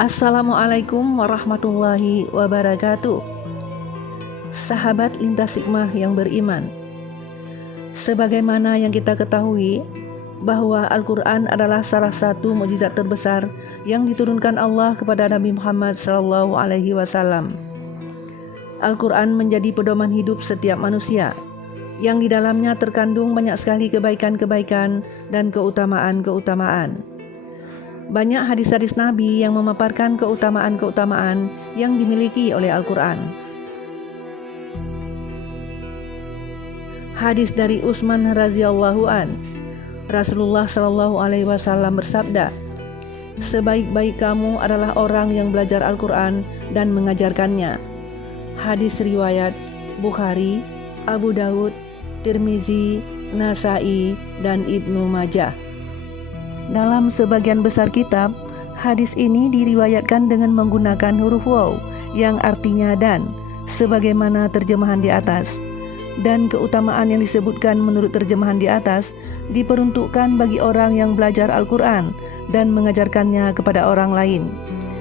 Assalamualaikum warahmatullahi wabarakatuh. Sahabat lintas hikmah yang beriman, sebagaimana yang kita ketahui bahwa Al-Quran adalah salah satu mukjizat terbesar yang diturunkan Allah kepada Nabi Muhammad SAW. Al-Quran menjadi pedoman hidup setiap manusia, yang di dalamnya terkandung banyak sekali kebaikan-kebaikan dan keutamaan-keutamaan. Banyak hadis-hadis Nabi yang memaparkan keutamaan-keutamaan yang dimiliki oleh Al-Quran. Hadis dari Utsman radhiyallahu an, Rasulullah Shallallahu alaihi wasallam bersabda, "Sebaik-baik kamu adalah orang yang belajar Al-Quran dan mengajarkannya." Hadis riwayat Bukhari, Abu Daud, Tirmizi, Nasai, dan Ibnu Majah. Dalam sebagian besar kitab, hadis ini diriwayatkan dengan menggunakan huruf waw yang artinya dan, sebagaimana terjemahan di atas. Dan keutamaan yang disebutkan menurut terjemahan di atas diperuntukkan bagi orang yang belajar Al-Quran dan mengajarkannya kepada orang lain.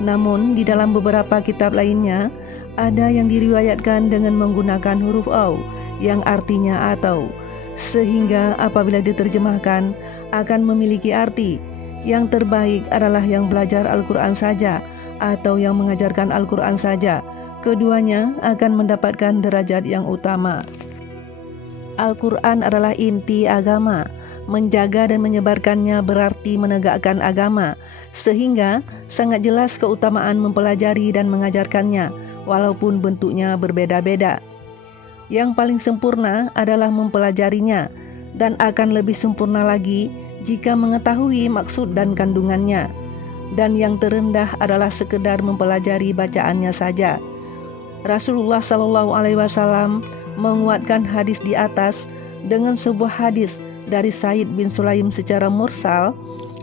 Namun di dalam beberapa kitab lainnya, ada yang diriwayatkan dengan menggunakan huruf waw yang artinya atau, sehingga apabila diterjemahkan akan memiliki arti yang terbaik adalah yang belajar Al-Quran saja atau yang mengajarkan Al-Quran saja. Keduanya akan mendapatkan derajat yang utama. Al-Quran adalah inti agama. Menjaga dan menyebarkannya berarti menegakkan agama, sehingga sangat jelas keutamaan mempelajari dan mengajarkannya walaupun bentuknya berbeda-beda. Yang paling sempurna adalah mempelajarinya, dan akan lebih sempurna lagi jika mengetahui maksud dan kandungannya. Dan yang terendah adalah sekedar mempelajari bacaannya saja. Rasulullah SAW menguatkan hadis di atas dengan sebuah hadis dari Said bin Sulaim secara mursal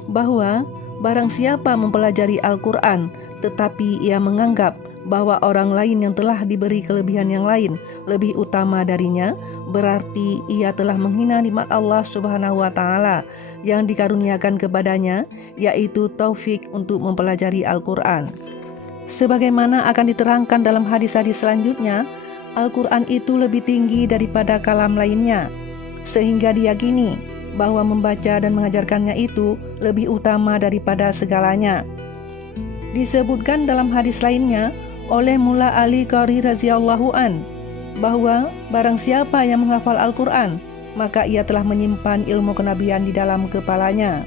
bahwa barang siapa mempelajari Al-Quran tetapi ia menganggap bahwa orang lain yang telah diberi kelebihan yang lain lebih utama darinya, berarti ia telah menghina nikmat Allah Subhanahu wa Ta'ala yang dikaruniakan kepadanya, yaitu taufik untuk mempelajari Al-Quran. Sebagaimana akan diterangkan dalam hadis-hadis selanjutnya, Al-Quran itu lebih tinggi daripada kalam lainnya, sehingga diyakini bahwa membaca dan mengajarkannya itu lebih utama daripada segalanya. Disebutkan dalam hadis lainnya oleh Mula Ali Qari radhiyallahu an bahwa barang siapa yang menghafal Al-Quran, maka ia telah menyimpan ilmu kenabian di dalam kepalanya.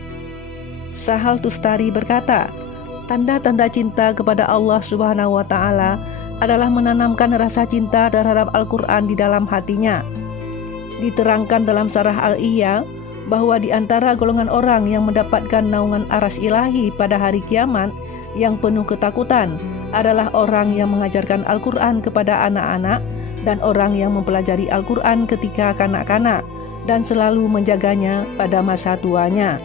Sahal Tustari berkata, tanda-tanda cinta kepada Allah Subhanahu wa Ta'ala adalah menanamkan rasa cinta terhadap Al-Quran di dalam hatinya. Diterangkan dalam Sarah Al-Ihya bahwa di antara golongan orang yang mendapatkan naungan aras ilahi pada hari kiamat yang penuh ketakutan adalah orang yang mengajarkan Al-Quran kepada anak-anak dan orang yang mempelajari Al-Quran ketika kanak-kanak dan selalu menjaganya pada masa tuanya.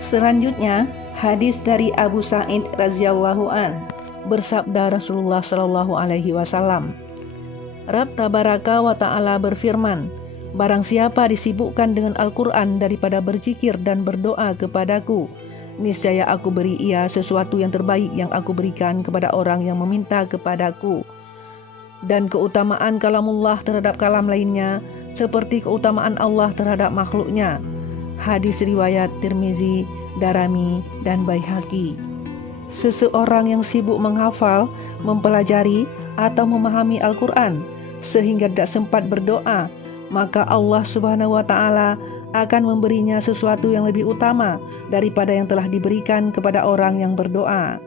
Selanjutnya, hadis dari Abu Sa'id radhiyallahu an, bersabda Rasulullah sallallahu alaihi wasallam, Rabb tabaraka wa ta'ala berfirman, barang siapa disibukkan dengan Al-Quran daripada berzikir dan berdoa kepadaku, niscaya aku beri ia sesuatu yang terbaik yang aku berikan kepada orang yang meminta kepadaku. Dan keutamaan kalamullah terhadap kalam lainnya seperti keutamaan Allah terhadap makhluknya. Hadis riwayat Tirmizi, Darami, dan Baihaqi. Seseorang yang sibuk menghafal, mempelajari, atau memahami Al-Quran sehingga tidak sempat berdoa, maka Allah Subhanahu wa Ta'ala akan memberinya sesuatu yang lebih utama daripada yang telah diberikan kepada orang yang berdoa.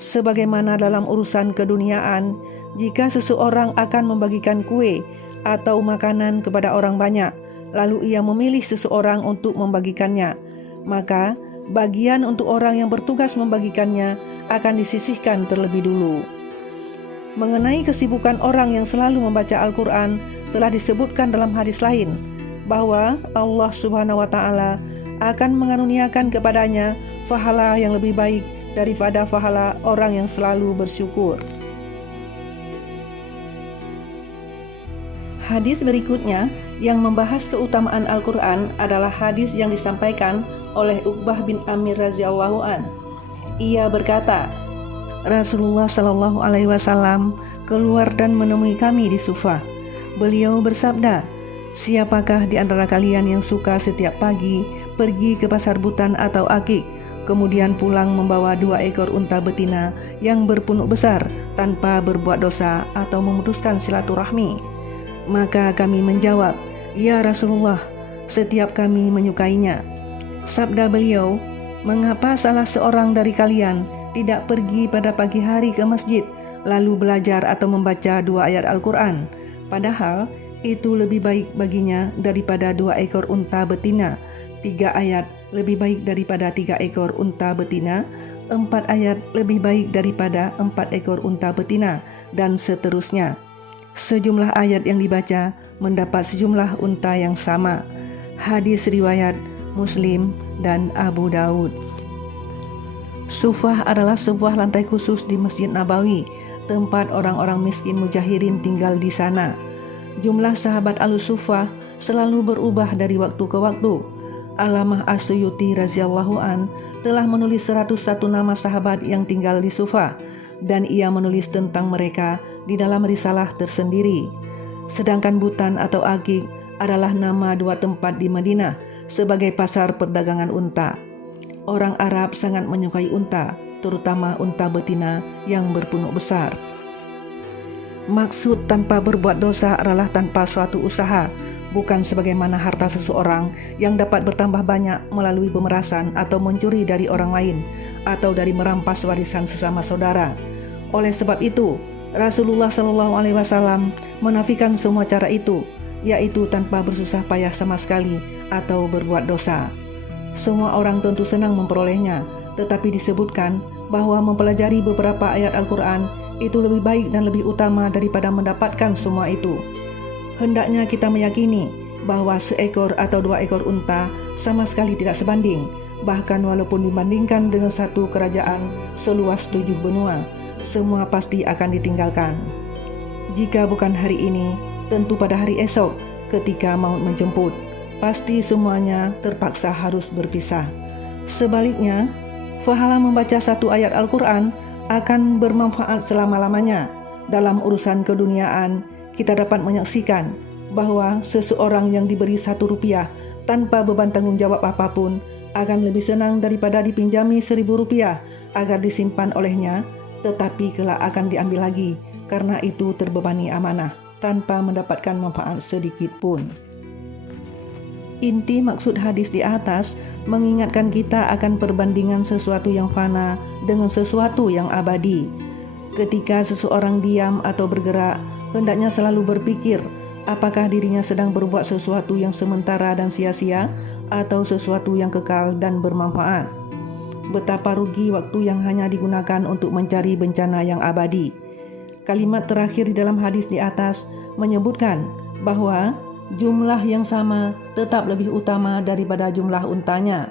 Sebagaimana dalam urusan keduniaan, jika seseorang akan membagikan kue atau makanan kepada orang banyak, lalu ia memilih seseorang untuk membagikannya, maka bagian untuk orang yang bertugas membagikannya akan disisihkan terlebih dulu. Mengenai kesibukan orang yang selalu membaca Al-Quran, telah disebutkan dalam hadis lain bahwa Allah Subhanahu wa Ta'ala akan mengaruniakan kepadanya pahala yang lebih baik daripada pahala orang yang selalu bersyukur. Hadis berikutnya yang membahas keutamaan Al-Quran adalah hadis yang disampaikan oleh Uqbah bin Amir radhiyallahu an. Ia berkata, Rasulullah Shallallahu Alaihi Wasallam keluar dan menemui kami di Sufah. Beliau bersabda, siapakah di antara kalian yang suka setiap pagi pergi ke pasar butan atau akik, kemudian pulang membawa 2 ekor unta betina yang berpunuk besar tanpa berbuat dosa atau memutuskan silaturahmi? Maka kami menjawab, ya Rasulullah, setiap kami menyukainya. Sabda beliau, mengapa salah seorang dari kalian tidak pergi pada pagi hari ke masjid, lalu belajar atau membaca 2 ayat Al-Quran, padahal itu lebih baik baginya daripada 2 ekor unta betina, 3 ayat lebih baik daripada 3 ekor unta betina, 4 ayat lebih baik daripada 4 ekor unta betina, dan seterusnya. Sejumlah ayat yang dibaca mendapat sejumlah unta yang sama. Hadis riwayat Muslim dan Abu Daud. Sufah adalah sebuah lantai khusus di Masjid Nabawi, tempat orang-orang miskin mujahirin tinggal di sana. Jumlah sahabat Al-Sufah selalu berubah dari waktu ke waktu. Allamah As-Suyuti radhiyallahu an telah menulis 101 nama sahabat yang tinggal di Sufah, dan ia menulis tentang mereka di dalam risalah tersendiri. Sedangkan Butan atau Akik adalah nama 2 tempat di Madinah sebagai pasar perdagangan unta. Orang Arab sangat menyukai unta, terutama unta betina yang berpunuk besar. Maksud tanpa berbuat dosa adalah tanpa suatu usaha, bukan sebagaimana harta seseorang yang dapat bertambah banyak melalui pemerasan atau mencuri dari orang lain, atau dari merampas warisan sesama saudara. Oleh sebab itu, Rasulullah Shallallahu Alaihi Wasallam menafikan semua cara itu, yaitu tanpa bersusah payah sama sekali atau berbuat dosa. Semua orang tentu senang memperolehnya, tetapi disebutkan bahwa mempelajari beberapa ayat Al-Quran itu lebih baik dan lebih utama daripada mendapatkan semua itu. Hendaknya kita meyakini bahwa seekor atau 2 ekor unta sama sekali tidak sebanding, bahkan walaupun dibandingkan dengan satu kerajaan seluas 7 benua, semua pasti akan ditinggalkan. Jika bukan hari ini, tentu pada hari esok ketika maut menjemput, pasti semuanya terpaksa harus berpisah. Sebaliknya, pahala membaca 1 ayat Al-Quran akan bermanfaat selama-lamanya. Dalam urusan keduniaan, kita dapat menyaksikan bahwa seseorang yang diberi 1 rupiah tanpa beban tanggung jawab apapun akan lebih senang daripada dipinjami 1.000 rupiah agar disimpan olehnya, tetapi kelak akan diambil lagi karena itu terbebani amanah tanpa mendapatkan manfaat sedikit pun. Inti maksud hadis di atas mengingatkan kita akan perbandingan sesuatu yang fana dengan sesuatu yang abadi. Ketika seseorang diam atau bergerak, hendaknya selalu berpikir apakah dirinya sedang berbuat sesuatu yang sementara dan sia-sia atau sesuatu yang kekal dan bermanfaat. Betapa rugi waktu yang hanya digunakan untuk mencari bencana yang abadi. Kalimat terakhir di dalam hadis di atas menyebutkan bahwa jumlah yang sama tetap lebih utama daripada jumlah untanya.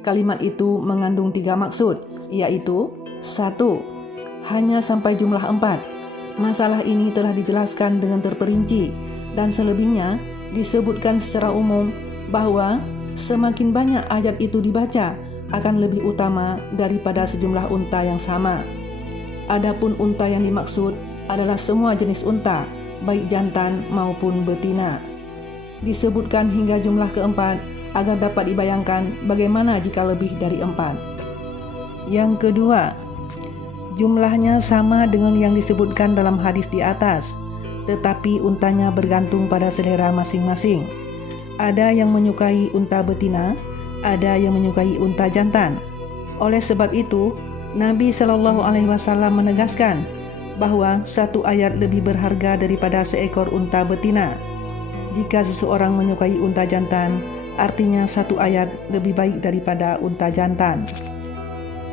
Kalimat itu mengandung 3 maksud, yaitu 1. Hanya sampai jumlah 4. Masalah ini telah dijelaskan dengan terperinci, dan selebihnya disebutkan secara umum bahwa semakin banyak ayat itu dibaca akan lebih utama daripada sejumlah unta yang sama. Adapun unta yang dimaksud adalah semua jenis unta, baik jantan maupun betina. Disebutkan hingga jumlah keempat agar dapat dibayangkan bagaimana jika lebih dari 4. Yang kedua, jumlahnya sama dengan yang disebutkan dalam hadis di atas, tetapi untanya bergantung pada selera masing-masing. Ada yang menyukai unta betina, ada yang menyukai unta jantan. Oleh sebab itu, Nabi Shallallahu Alaihi Wasallam menegaskan bahwa 1 ayat lebih berharga daripada seekor unta betina. Jika seseorang menyukai unta jantan, artinya 1 ayat lebih baik daripada unta jantan.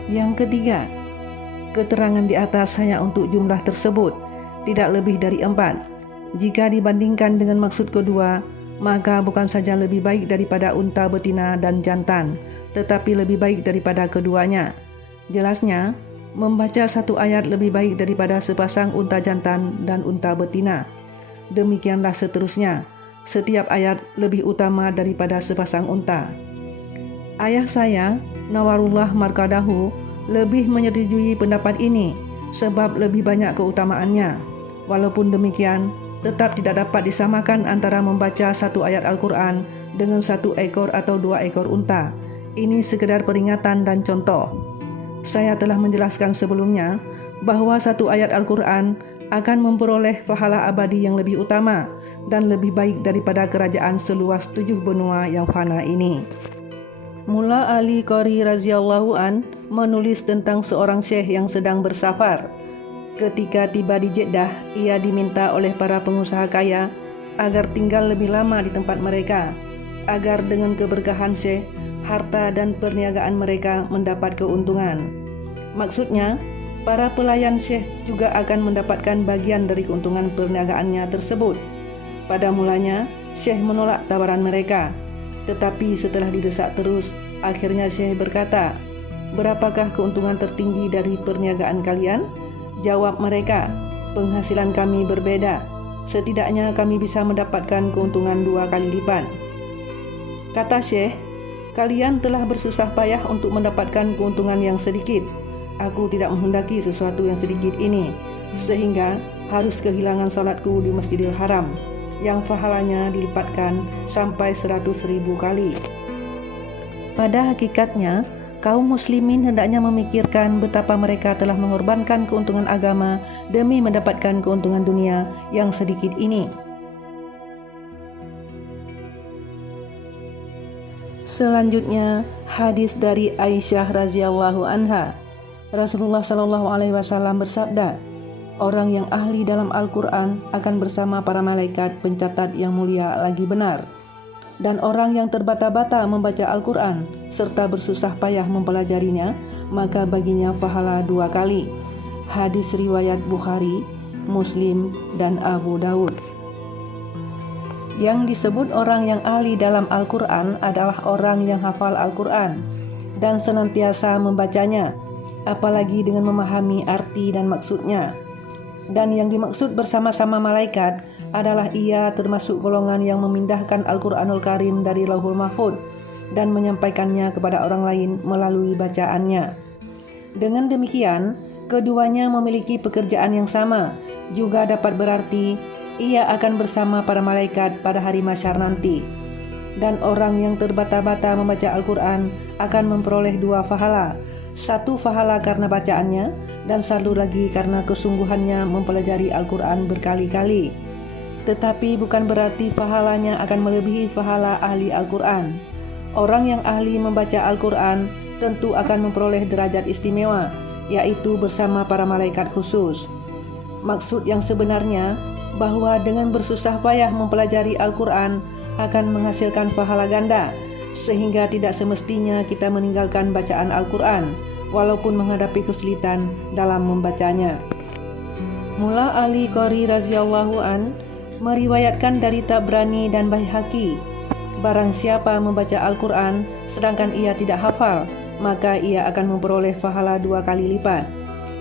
Yang ketiga, Keterangan di atas hanya untuk jumlah tersebut, tidak lebih dari 4. Jika dibandingkan dengan maksud kedua, maka bukan saja lebih baik daripada unta betina dan jantan, tetapi lebih baik daripada keduanya. Jelasnya, membaca satu ayat lebih baik daripada sepasang unta jantan dan unta betina. Demikianlah seterusnya, setiap ayat lebih utama daripada sepasang unta. Ayah saya, Nawarullah Markadahu, lebih menyetujui pendapat ini sebab lebih banyak keutamaannya. Walaupun demikian, tetap tidak dapat disamakan antara membaca satu ayat Al-Quran dengan 1 ekor atau 2 ekor unta. Ini sekedar peringatan dan contoh. Saya telah menjelaskan sebelumnya bahwa satu ayat Al-Quran akan memperoleh pahala abadi yang lebih utama dan lebih baik daripada kerajaan seluas 7 benua yang fana ini. Mula Ali Qari radhiyallahu an menulis tentang seorang syekh yang sedang bersafar. Ketika tiba di Jeddah, ia diminta oleh para pengusaha kaya agar tinggal lebih lama di tempat mereka, agar dengan keberkahan syekh, harta dan perniagaan mereka mendapat keuntungan. Maksudnya, para pelayan syekh juga akan mendapatkan bagian dari keuntungan perniagaannya tersebut. Pada mulanya, syekh menolak tawaran mereka, tetapi setelah didesak terus, akhirnya syekh berkata, "Berapakah keuntungan tertinggi dari perniagaan kalian?" Jawab mereka, "Penghasilan kami berbeda. Setidaknya kami bisa mendapatkan keuntungan 2 kali lipat." Kata syekh, "Kalian telah bersusah payah untuk mendapatkan keuntungan yang sedikit. Aku tidak menghendaki sesuatu yang sedikit ini, sehingga harus kehilangan salatku di Masjidil Haram, yang pahalanya dilipatkan sampai 100.000 kali." Pada hakikatnya, kaum muslimin hendaknya memikirkan betapa mereka telah mengorbankan keuntungan agama demi mendapatkan keuntungan dunia yang sedikit ini. Selanjutnya, hadis dari Aisyah radhiyallahu anha. Rasulullah shallallahu alaihi wasallam bersabda, "Orang yang ahli dalam Al-Quran akan bersama para malaikat pencatat yang mulia lagi benar. Dan orang yang terbata-bata membaca Al-Quran serta bersusah payah mempelajarinya, maka baginya pahala 2 kali. Hadis riwayat Bukhari, Muslim, dan Abu Daud. Yang disebut orang yang ahli dalam Al-Quran adalah orang yang hafal Al-Quran dan senantiasa membacanya, apalagi dengan memahami arti dan maksudnya. Dan yang dimaksud bersama-sama malaikat adalah ia termasuk golongan yang memindahkan Al-Quranul Karim dari Lauhul Mahfuz dan menyampaikannya kepada orang lain melalui bacaannya. Dengan demikian, keduanya memiliki pekerjaan yang sama, juga dapat berarti ia akan bersama para malaikat pada hari mahsyar nanti. Dan orang yang terbata-bata membaca Al-Quran akan memperoleh 2 pahala, 1 pahala karena bacaannya dan 1 lagi karena kesungguhannya mempelajari Al-Quran berkali-kali. Tetapi bukan berarti pahalanya akan melebihi pahala ahli Al-Quran. Orang yang ahli membaca Al-Quran tentu akan memperoleh derajat istimewa, yaitu bersama para malaikat khusus. Maksud yang sebenarnya bahwa dengan bersusah payah mempelajari Al-Quran akan menghasilkan pahala ganda, sehingga tidak semestinya kita meninggalkan bacaan Al-Quran, walaupun menghadapi kesulitan dalam membacanya. Mula Ali Qari radhiyallahu an meriwayatkan dari Tabrani dan Baihaqi, barang siapa membaca Al-Quran sedangkan ia tidak hafal, maka ia akan memperoleh pahala 2 kali lipat.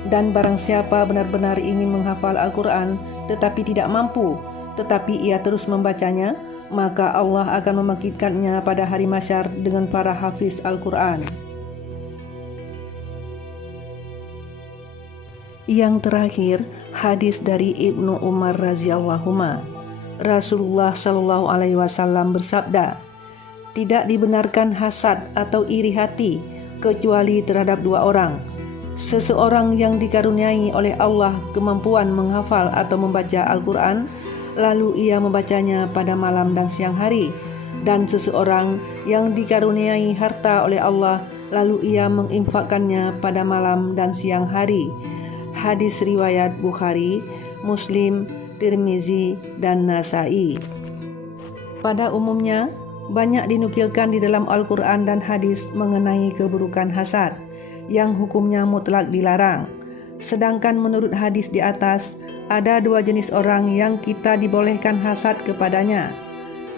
Dan barang siapa benar-benar ingin menghafal Al-Quran tetapi tidak mampu, tetapi ia terus membacanya, maka Allah akan membangkitkannya pada hari mahsyar dengan para hafiz Al-Quran. Yang terakhir, hadis dari Ibnu Umar radhiyallahu anhu. Rasulullah shallallahu alaihi wasallam bersabda, "Tidak dibenarkan hasad atau iri hati kecuali terhadap 2 orang. Seseorang yang dikaruniai oleh Allah kemampuan menghafal atau membaca Al-Quran, lalu ia membacanya pada malam dan siang hari, dan seseorang yang dikaruniai harta oleh Allah, lalu ia menginfakkannya pada malam dan siang hari." Hadis riwayat Bukhari, Muslim, Tirmizi, dan Nasai. Pada umumnya, banyak dinukilkan di dalam Al-Quran dan hadis mengenai keburukan hasad, yang hukumnya mutlak dilarang. Sedangkan menurut hadis di atas, ada dua jenis orang yang kita dibolehkan hasad kepadanya.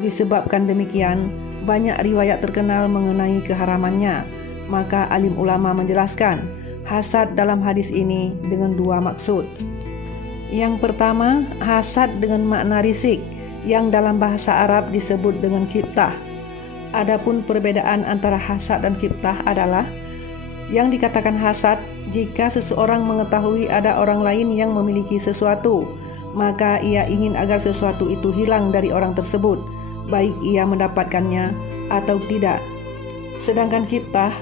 Disebabkan demikian, banyak riwayat terkenal mengenai keharamannya. Maka alim ulama menjelaskan, hasad dalam hadis ini dengan dua maksud. Yang pertama, hasad dengan makna risik, yang dalam bahasa Arab disebut dengan khibtah. Adapun perbedaan antara hasad dan khibtah adalah, yang dikatakan hasad jika seseorang mengetahui ada orang lain yang memiliki sesuatu, maka ia ingin agar sesuatu itu hilang dari orang tersebut, baik ia mendapatkannya atau tidak. Sedangkan khibtah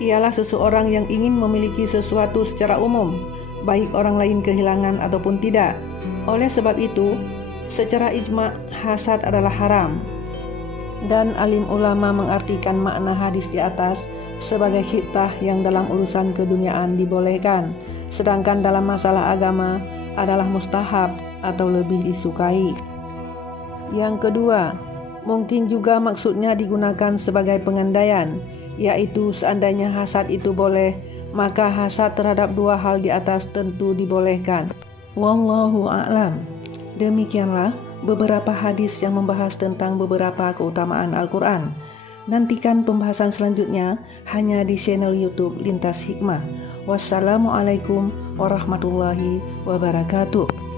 ialah seseorang yang ingin memiliki sesuatu secara umum, baik orang lain kehilangan ataupun tidak. Oleh sebab itu, secara ijma' hasad adalah haram. Dan alim ulama mengartikan makna hadis di atas sebagai khibtah yang dalam urusan keduniaan dibolehkan, sedangkan dalam masalah agama adalah mustahab atau lebih disukai. Yang kedua, mungkin juga maksudnya digunakan sebagai pengandaian, yaitu seandainya hasad itu boleh, maka hasad terhadap dua hal di atas tentu dibolehkan. Wallahu a'lam. Demikianlah beberapa hadis yang membahas tentang beberapa keutamaan Al-Quran. Nantikan pembahasan selanjutnya hanya di channel YouTube Lintas Hikmah. Wassalamualaikum warahmatullahi wabarakatuh.